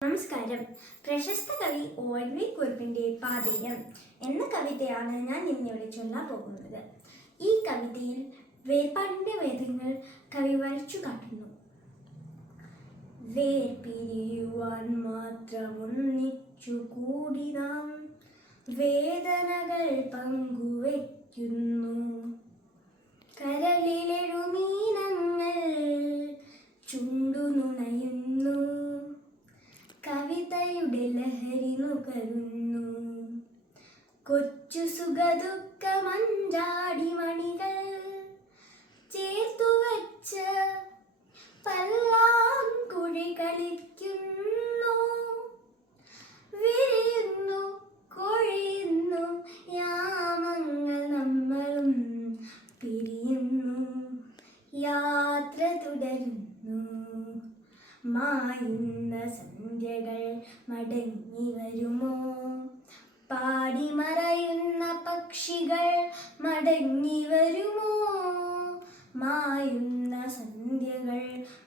നമസ്കാരം. പ്രശസ്ത കവി ONV കുറുപ്പിന്റെ പാതയം എന്ന കവിതയാണ് ഞാൻ ഇന്നിവിടെ ചൊല്ലാൻ പോകുന്നത്. ഈ കവിതയിൽ വേർപാടിന്റെ വേദങ്ങൾ കവി വരച്ചു കാട്ടുന്നു. വേർപിരിയുവാൻ മാത്രമൊന്നിച്ചു കൂടി നാം വേദനകൾ പങ്കുവയ്ക്കുന്നു. കരളിലെഴുമീനങ്ങൾ ചുണ്ടുനുണയുന്നു. കവിതയുടെ ലഹരി നുകരുന്നു. കൊച്ചു സുഖദുഃഖ മഞ്ചാടി മണികൾ ചേർത്തുവച്ച പല്ലാങ്കുഴി കളിക്കുന്നു. വിരിയുന്നു കൊഴിയുന്നു യാമങ്ങൾ, നമ്മളും പിരിയുന്നു. യാത്ര തുടരുന്നു. മായുന്ന സന്ധ്യകൾ മടങ്ങി വരുമോ? പാടിമറയുന്ന പക്ഷികൾ മടങ്ങി വരുമോ? മായുന്ന സന്ധ്യകൾ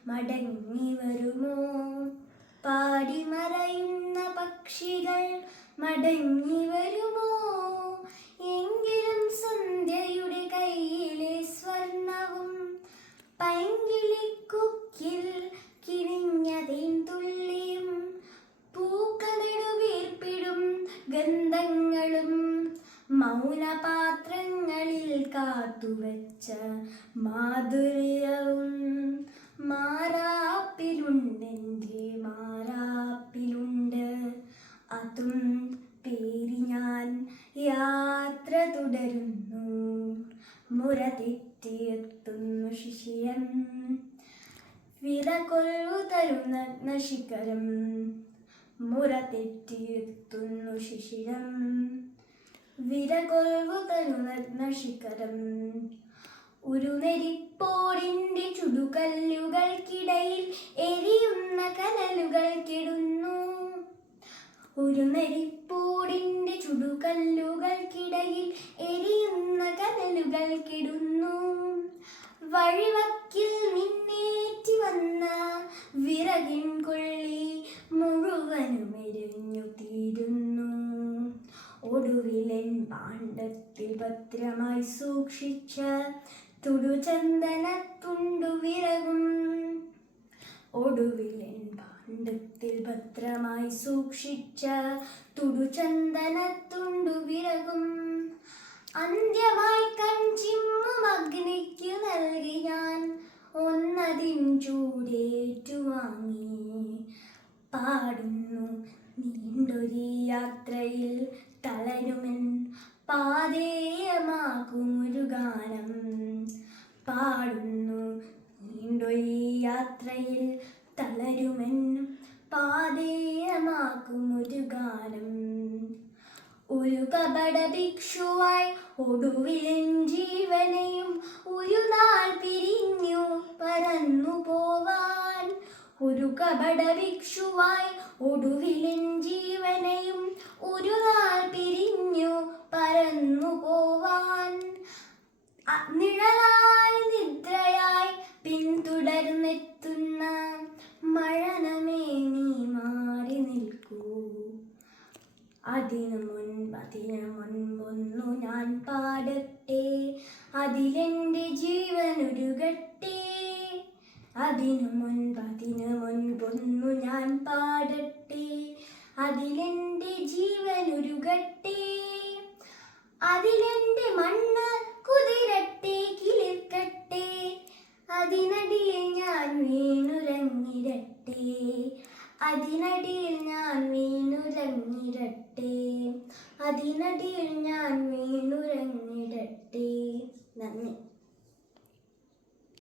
മടങ്ങി വരുമോ? പാടിമറയുന്ന പക്ഷികൾ മടങ്ങി വരുമോ? എങ്കിലും സന്ധ്യയുടെ കയ്യിലെ സ്വർണവും പൈങ്കിളിക്കൊക്കിൽ കിഴിഞ്ഞതേൻ തുള്ളിയും പൂക്കളെടുവീർപ്പിടും ഗന്ധങ്ങളും മൗനപാത്രങ്ങളിൽ കാത്തുവച്ച മാധുര്യവും മാറാപ്പിലുണ്ടെൻ്റെ മാറാപ്പിലുണ്ട്. അതും പേരി ഞാൻ യാത്ര തുടരുന്നു. മുറ തെറ്റിയെത്തുന്നു ശിശിരം. വിറകൊള്ളു തരുന്ന നശികരം. മുറ തെറ്റിയെത്തുന്നു ശിശിരം. വിറകൊള്ളു തരുന്ന നശികരം. ഒരു നെരിപ്പോടിൻ്റെ ചുടുകല്ലുകൾക്കിടയിൽ എരിയുന്ന കനലുകൾ കെടുന്നു. ഒരു നെരിപ്പോടിൻ്റെ ചുടുകല്ലുകൾക്കിടയിൽ എരിയുന്ന കനലുകൾ കെടുന്നു. വഴിവക്കിൽ നിന്നേറ്റി വന്ന വിറകിൻ കൊള്ളി മുഴുവനും എരിഞ്ഞു തീരുന്നു. ഒടുവിലൻ പാണ്ഡത്തിൽ ഭദ്രമായി സൂക്ഷിച്ച തുടുചന്ദനത്തുണ്ടു വിറകും. ഒടുവിലൻ പാണ്ഡത്തിൽ ഭദ്രമായി സൂക്ഷിച്ച തുടുചന്ദനത്തുണ്ടു വിറകും. അന്ത്യമായി കൺചിമ്മും അഗ്നിക്കു നൽകി ഞാൻ ഒന്നതിൻ ചൂടേറ്റുവാങ്ങി. പാടുന്നു നീണ്ടൊരു യാത്രയിൽ തളരുമെൻ പാതേയമാകുമൊരു ഗാനം. പാടുന്നു നീണ്ടൊരു യാത്രയിൽ തളരുമെൻ പാതേയമാകുമൊരു ഗാനം. ഒരു കപട ഭിക്ഷുവായി ഒടുവിലൻ ജീവനെയും ഒരു നാൾ പിരിഞ്ഞു പറന്നു പോവാൻ. ഒരു കപട ഭിക്ഷുവായി ഒടുവിലൻ ജീവനെയും ഒരു നാൾ പിരിഞ്ഞു പറന്നു പോവാൻ. നിഴലായി നിദ്രയായി പിന്തുടർന്നെത്തുന്ന മഴനമേ നീ മാറി നിൽക്കൂ. അതിനു മുൻപൊന്നു ഞാൻ പാടട്ടെ, അതിലെൻ്റെ ജീവനുരുകട്ടെ. അതിനു മുൻപൊന്നു ഞാൻ പാടട്ടെ, അതിലെൻ്റെ ജീവനുരുകട്ടെ. അതിലെൻ്റെ മണ്ണ് കുതിരട്ടെ, കിളിർക്കട്ടെ. അതിനടിയിൽ ഞാൻ വീണുറങ്ങിടട്ടെ, അതിനടിയിൽ ഞാൻ വീണുറങ്ങിടട്ടെ, അതിനടിയിൽ ഞാൻ വീണുറങ്ങിടട്ടെ. നന്ദി.